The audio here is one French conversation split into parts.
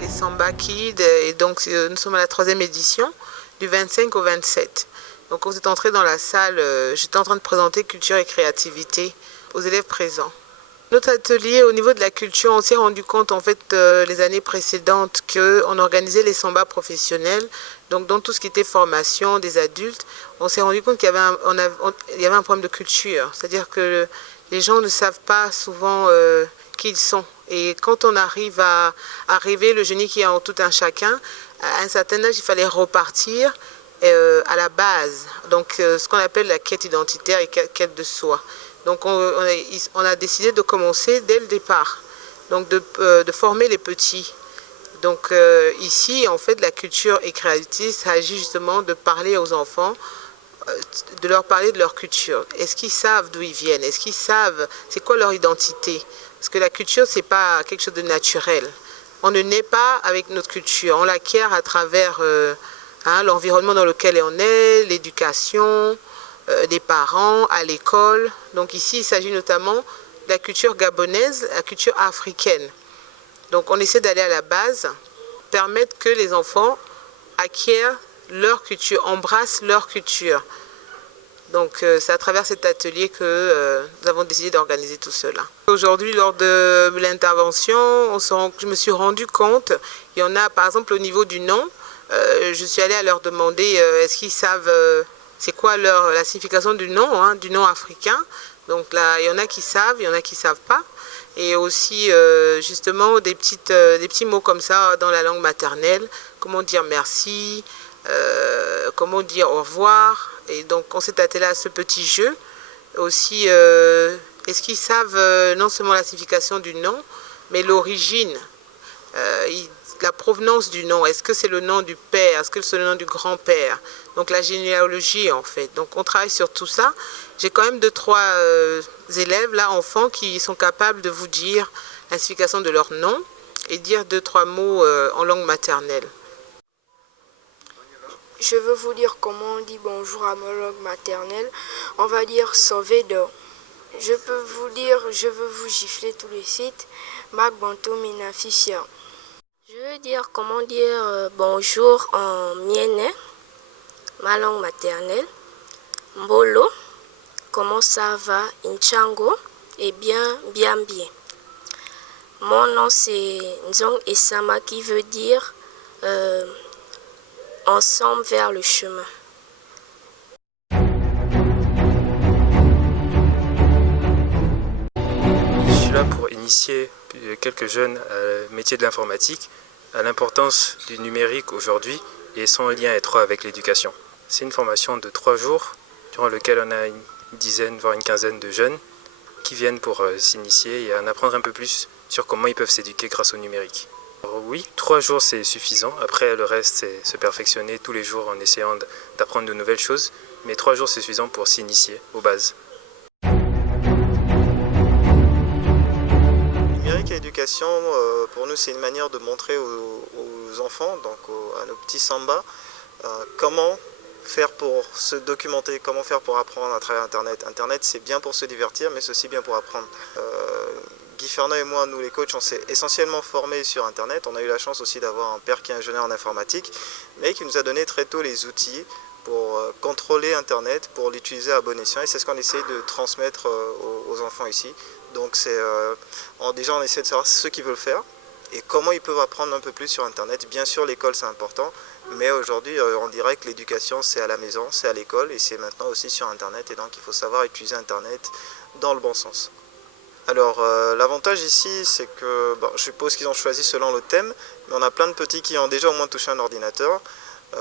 les Samba Kids. Et donc, nous sommes à la 3e édition, du 25 au 27. Donc, quand vous êtes entré dans la salle, j'étais en train de présenter culture et créativité aux élèves présents. Notre atelier, au niveau de la culture, on s'est rendu compte en fait les années précédentes qu'on organisait les samba professionnels. Donc dans tout ce qui était formation des adultes, on s'est rendu compte qu'il y avait un problème de culture. C'est-à-dire que les gens ne savent pas souvent qui ils sont. Et quand on arrive à arriver le génie qui est en tout un chacun, à un certain âge, il fallait repartir à la base. Donc ce qu'on appelle la quête identitaire et quête de soi. Donc on a décidé de commencer dès le départ, donc de former les petits. Donc ici, en fait, la culture et créativité, ça agit justement de parler aux enfants, de leur parler de leur culture. Est-ce qu'ils savent d'où ils viennent? Est-ce qu'ils savent c'est quoi leur identité? Parce que la culture, c'est pas quelque chose de naturel. On ne naît pas avec notre culture, on l'acquiert à travers l'environnement dans lequel on est, l'éducation, des parents, à l'école. Donc ici, il s'agit notamment de la culture gabonaise, la culture africaine. Donc on essaie d'aller à la base, permettre que les enfants acquièrent leur culture, embrassent leur culture. Donc c'est à travers cet atelier que nous avons décidé d'organiser tout cela. Aujourd'hui, lors de l'intervention, je me suis rendu compte, il y en a par exemple au niveau du nom, je suis allée à leur demander est-ce qu'ils savent c'est quoi la signification du nom africain. Donc là, il y en a qui savent, il y en a qui ne savent pas. Et aussi, justement, des petits mots comme ça dans la langue maternelle. Comment dire merci, comment dire au revoir. Et donc, on s'est attelé à ce petit jeu. Aussi, est-ce qu'ils savent non seulement la signification du nom, mais l'origine, la provenance du nom? Est-ce que c'est le nom du père? Est-ce que c'est le nom du grand-père? Donc la généalogie en fait. Donc on travaille sur tout ça. J'ai quand même 2-3 élèves là, enfants, qui sont capables de vous dire la signification de leur nom et dire 2-3 mots en langue maternelle. Je veux vous dire comment on dit bonjour à ma langue maternelle. On va dire sauver d'or. Je peux vous dire, je veux vous gifler tout de suite. Mac Banto Minaficia. Je veux dire comment dire bonjour en mienais, ma langue maternelle. Mbolo, comment ça va, Inchango, et bien. Mon nom c'est Nzong Esama qui veut dire ensemble vers le chemin. Je suis là pour initier quelques jeunes à métier de l'informatique, à l'importance du numérique aujourd'hui et son lien étroit avec l'éducation. C'est une formation de 3 jours durant lequel on a une dizaine, voire une quinzaine de jeunes qui viennent pour s'initier et en apprendre un peu plus sur comment ils peuvent s'éduquer grâce au numérique. Alors oui, 3 jours c'est suffisant. Après le reste c'est se perfectionner tous les jours en essayant d'apprendre de nouvelles choses. Mais 3 jours c'est suffisant pour s'initier aux bases. Numérique et éducation, pour nous c'est une manière de montrer aux enfants, donc à nos petits samba, comment faire pour se documenter, comment faire pour apprendre à travers Internet. Internet, c'est bien pour se divertir, mais c'est aussi bien pour apprendre. Guy Fernand et moi, nous les coachs, on s'est essentiellement formés sur Internet. On a eu la chance aussi d'avoir un père qui est ingénieur en informatique, mais qui nous a donné très tôt les outils pour contrôler Internet, pour l'utiliser à bon escient. Et c'est ce qu'on essaie de transmettre aux enfants ici. Donc déjà, on essaie de savoir ceux qui veulent faire et comment ils peuvent apprendre un peu plus sur Internet. Bien sûr, l'école, c'est important, mais aujourd'hui, on dirait que l'éducation, c'est à la maison, c'est à l'école et c'est maintenant aussi sur Internet. Et donc, il faut savoir utiliser Internet dans le bon sens. Alors, l'avantage ici, c'est que, je suppose qu'ils ont choisi selon le thème, mais on a plein de petits qui ont déjà au moins touché un ordinateur.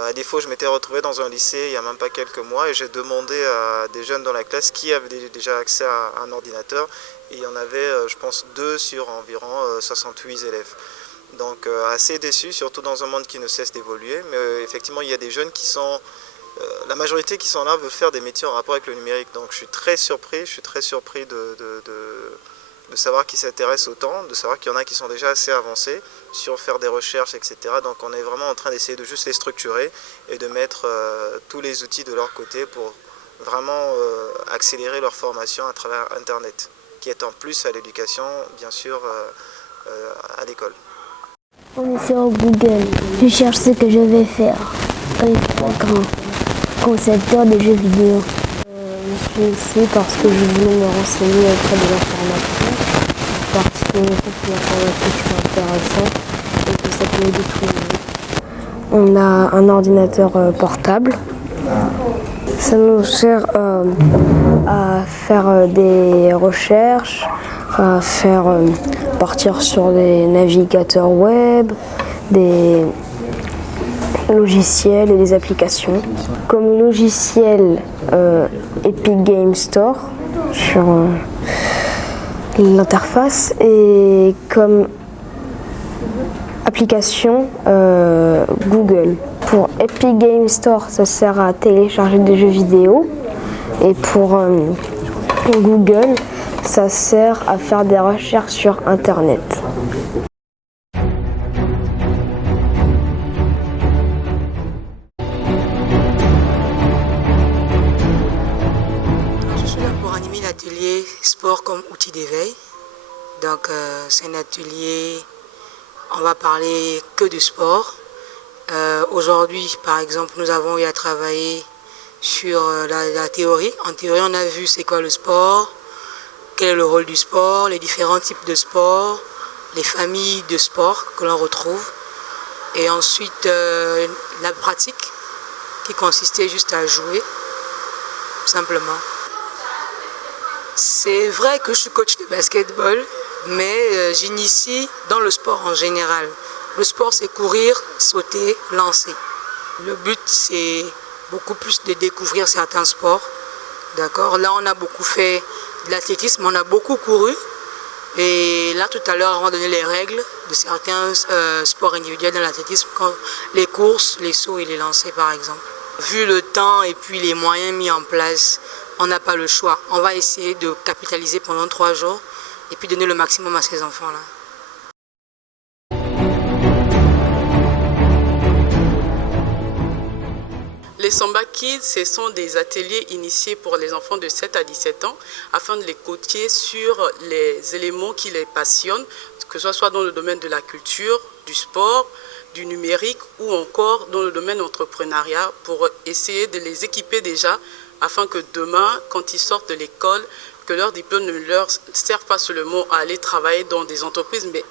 À défaut, je m'étais retrouvé dans un lycée il n'y a même pas quelques mois et j'ai demandé à des jeunes dans la classe qui avaient déjà accès à un ordinateur. Et il y en avait, je pense, 2 sur environ 68 élèves. Donc assez déçu, surtout dans un monde qui ne cesse d'évoluer. Mais effectivement, il y a des jeunes qui sont... la majorité qui sont là veulent faire des métiers en rapport avec le numérique. Donc je suis très surpris de savoir qu'ils s'intéressent autant, de savoir qu'il y en a qui sont déjà assez avancés sur faire des recherches, etc. Donc on est vraiment en train d'essayer de juste les structurer et de mettre tous les outils de leur côté pour vraiment accélérer leur formation à travers Internet, qui est en plus à l'éducation, bien sûr, à l'école. On est sur Google. Je cherche ce que je vais faire. Un grand concepteur de jeux vidéo. Je suis ici parce que je voulais me renseigner auprès de l'informatique. Parce que je trouve que l'informatique c'est intéressant et que ça peut aider tout le monde. On a un ordinateur portable. Ça nous sert à faire des recherches, à faire partir sur des navigateurs web, des logiciels et des applications. Comme logiciel Epic Game Store sur l'interface et comme application Google. Pour Epic Game Store, ça sert à télécharger des jeux vidéo et pour Google, ça sert à faire des recherches sur Internet. Je suis là pour animer l'atelier sport comme outil d'éveil. Donc c'est un atelier, on va parler que du sport. Aujourd'hui, par exemple, nous avons eu à travailler sur la théorie. En théorie, on a vu c'est quoi le sport, quel est le rôle du sport, les différents types de sport, les familles de sport que l'on retrouve. Et ensuite, la pratique qui consistait juste à jouer, simplement. C'est vrai que je suis coach de basketball, mais j'initie dans le sport en général. Le sport, c'est courir, sauter, lancer. Le but, c'est beaucoup plus de découvrir certains sports. D'accord? Là, on a beaucoup fait de l'athlétisme, on a beaucoup couru. Et là, tout à l'heure, on va donner les règles de certains sports individuels dans l'athlétisme, comme les courses, les sauts et les lancers, par exemple. Vu le temps et puis les moyens mis en place, on n'a pas le choix. On va essayer de capitaliser pendant 3 jours et puis donner le maximum à ces enfants-là. Les Samba Kids, ce sont des ateliers initiés pour les enfants de 7 à 17 ans afin de les coacher sur les éléments qui les passionnent, que ce soit dans le domaine de la culture, du sport, du numérique ou encore dans le domaine entrepreneuriat pour essayer de les équiper déjà afin que demain, quand ils sortent de l'école, que leur diplôme ne leur serve pas seulement à aller travailler dans des entreprises, mais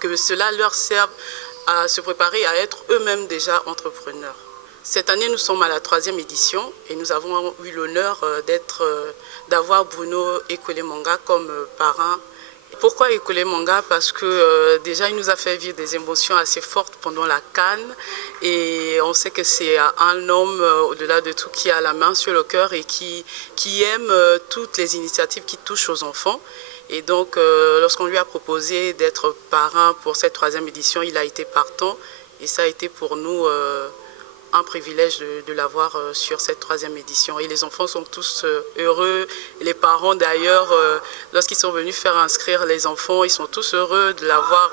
que cela leur serve à se préparer à être eux-mêmes déjà entrepreneurs. Cette année, nous sommes à la 3e édition et nous avons eu l'honneur d'avoir Bruno Ekwelemanga comme parrain. Pourquoi Ekwelemanga? Parce que déjà, il nous a fait vivre des émotions assez fortes pendant la CAN et on sait que c'est un homme, au-delà de tout, qui a la main sur le cœur et qui aime toutes les initiatives qui touchent aux enfants. Et donc, lorsqu'on lui a proposé d'être parrain pour cette 3e édition, il a été partant et ça a été pour nous un privilège de l'avoir sur cette 3e édition. Et les enfants sont tous heureux. Les parents d'ailleurs, lorsqu'ils sont venus faire inscrire les enfants, ils sont tous heureux de l'avoir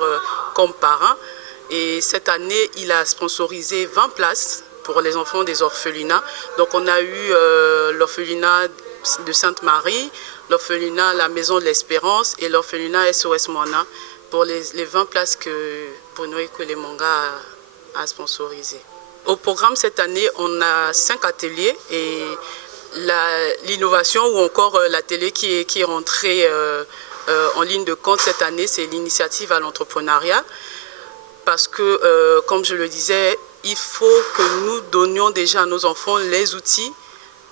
comme parrain. Et cette année, il a sponsorisé 20 places pour les enfants des orphelinats. Donc on a eu l'orphelinat de Sainte-Marie, l'orphelinat La Maison de l'Espérance et l'orphelinat SOS Moana pour les 20 places que Bruno Ekwelemanga a sponsorisées. Au programme cette année, on a 5 ateliers et l'innovation ou encore l'atelier qui est rentré en ligne de compte cette année, c'est l'initiative à l'entrepreneuriat. Parce que, comme je le disais, il faut que nous donnions déjà à nos enfants les outils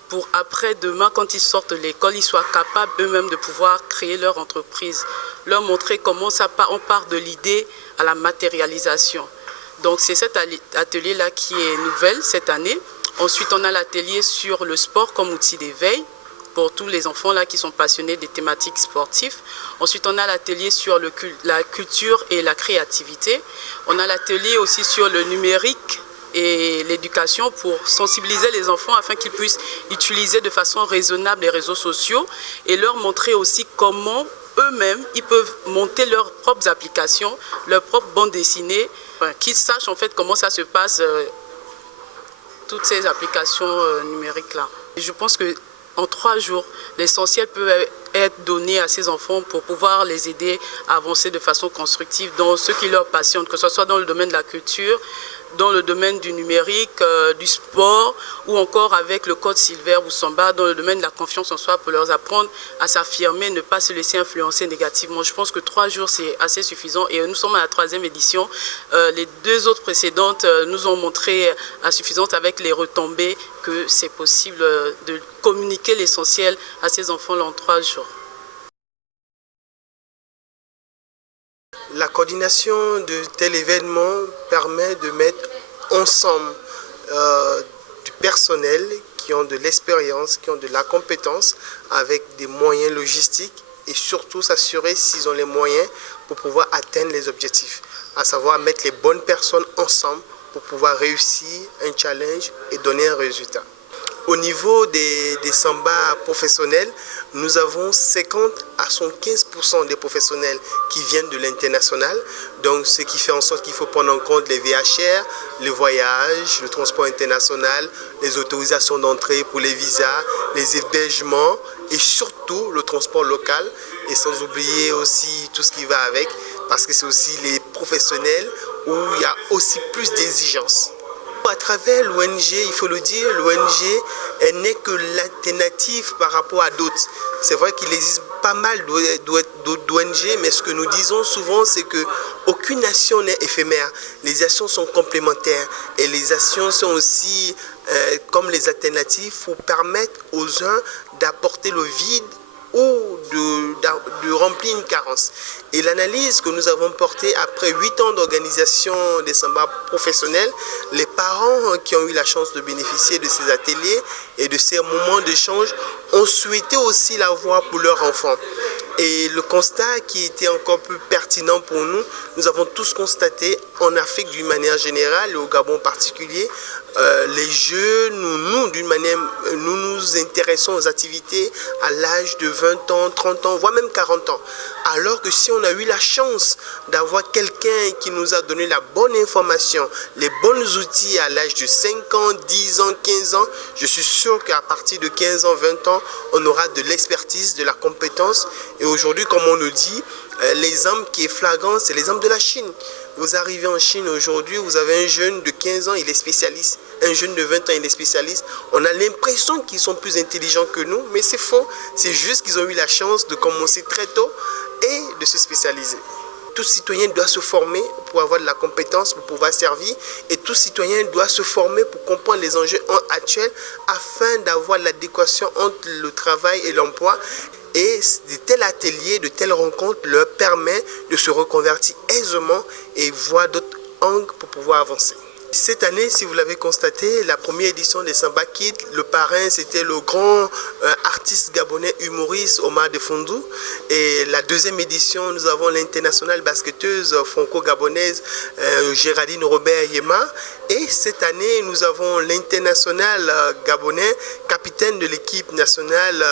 pour après, demain, quand ils sortent de l'école, ils soient capables eux-mêmes de pouvoir créer leur entreprise, leur montrer comment on part de l'idée à la matérialisation. Donc c'est cet atelier-là qui est nouvelle cette année. Ensuite, on a l'atelier sur le sport comme outil d'éveil pour tous les enfants là qui sont passionnés des thématiques sportives. Ensuite, on a l'atelier sur la culture et la créativité. On a l'atelier aussi sur le numérique et l'éducation pour sensibiliser les enfants afin qu'ils puissent utiliser de façon raisonnable les réseaux sociaux et leur montrer aussi comment eux-mêmes, ils peuvent monter leurs propres applications, leurs propres bandes dessinées, qu'ils sachent en fait comment ça se passe, toutes ces applications numériques-là. Je pense que en 3 jours, l'essentiel peut être donné à ces enfants pour pouvoir les aider à avancer de façon constructive dans ce qui leur passionne, que ce soit dans le domaine de la culture, dans le domaine du numérique, du sport, ou encore avec le code Silver ou Samba, dans le domaine de la confiance en soi, pour leur apprendre à s'affirmer, ne pas se laisser influencer négativement. Je pense que 3 jours, c'est assez suffisant, et nous sommes à la 3e édition. Les 2 autres précédentes nous ont montré à suffisance avec les retombées que c'est possible de communiquer l'essentiel à ces enfants en 3 jours. La coordination de tel événement permet de mettre ensemble du personnel qui ont de l'expérience, qui ont de la compétence, avec des moyens logistiques et surtout s'assurer s'ils ont les moyens pour pouvoir atteindre les objectifs, à savoir mettre les bonnes personnes ensemble pour pouvoir réussir un challenge et donner un résultat. Au niveau des samba professionnels, nous avons 50 à 75% des professionnels qui viennent de l'international. Donc, ce qui fait en sorte qu'il faut prendre en compte les VHR, les voyages, le transport international, les autorisations d'entrée pour les visas, les hébergements et surtout le transport local. Et sans oublier aussi tout ce qui va avec, parce que c'est aussi les professionnels où il y a aussi plus d'exigences. À travers l'ONG, il faut le dire, l'ONG n'est que l'alternative par rapport à d'autres. C'est vrai qu'il existe pas mal d'ONG, mais ce que nous disons souvent, c'est qu'aucune nation n'est éphémère. Les actions sont complémentaires et les actions sont aussi comme les alternatives pour permettre aux uns d'apporter le vide ou de remplir une carence. Et l'analyse que nous avons portée après 8 ans d'organisation des samba professionnels, les parents qui ont eu la chance de bénéficier de ces ateliers et de ces moments d'échange ont souhaité aussi l'avoir pour leurs enfants. Et le constat qui était encore plus pertinent pour nous, nous avons tous constaté en Afrique d'une manière générale et au Gabon en particulier, les jeunes, nous nous intéressons aux activités à l'âge de 20 ans, 30 ans, voire même 40 ans. Alors que si on a eu la chance d'avoir quelqu'un qui nous a donné la bonne information, les bons outils à l'âge de 5 ans, 10 ans, 15 ans, je suis sûr qu'à partir de 15 ans, 20 ans, on aura de l'expertise, de la compétence. Et aujourd'hui, comme on le dit, l'exemple qui est flagrant, c'est l'exemple de la Chine. Vous arrivez en Chine aujourd'hui, vous avez un jeune de 15 ans, il est spécialiste. Un jeune de 20 ans, il est spécialiste. On a l'impression qu'ils sont plus intelligents que nous, mais c'est faux. C'est juste qu'ils ont eu la chance de commencer très tôt et de se spécialiser. Tout citoyen doit se former pour avoir de la compétence, pour pouvoir servir. Et tout citoyen doit se former pour comprendre les enjeux actuels afin d'avoir l'adéquation entre le travail et l'emploi. Et de tels ateliers, de telles rencontres leur permettent de se reconvertir aisément et voir d'autres angles pour pouvoir avancer. Cette année, si vous l'avez constaté, la première édition des Samba Kids, le parrain c'était le grand artiste gabonais humoriste Omar Defondou. Et la deuxième édition, nous avons l'internationale basketteuse franco-gabonaise Géraldine Robert Yema. Et cette année, nous avons l'international gabonais, capitaine de l'équipe nationale,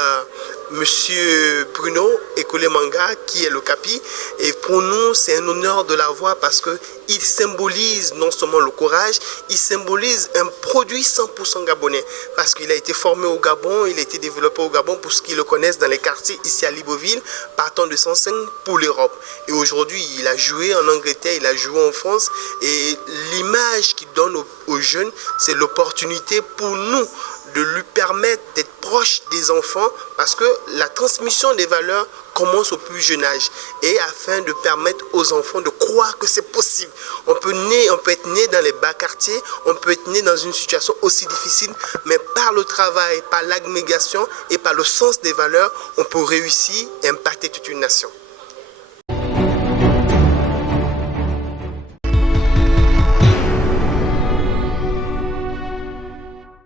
Monsieur Bruno Ekole Manga, qui est le capi. Et pour nous, c'est un honneur de l'avoir parce qu'il symbolise non seulement le courage, il symbolise un produit 100% gabonais. Parce qu'il a été formé au Gabon, il a été développé au Gabon pour ceux qui le connaissent dans les quartiers ici à Libreville, partant de 105 pour l'Europe. Et aujourd'hui, il a joué en Angleterre, il a joué en France. Et l'image qu'il donne aux jeunes, c'est l'opportunité pour nous de lui permettre d'être proche des enfants parce que la transmission des valeurs commence au plus jeune âge et afin de permettre aux enfants de croire que c'est possible. On peut être né dans les bas quartiers, on peut être né dans une situation aussi difficile, mais par le travail, par l'abnégation et par le sens des valeurs, on peut réussir et impacter toute une nation.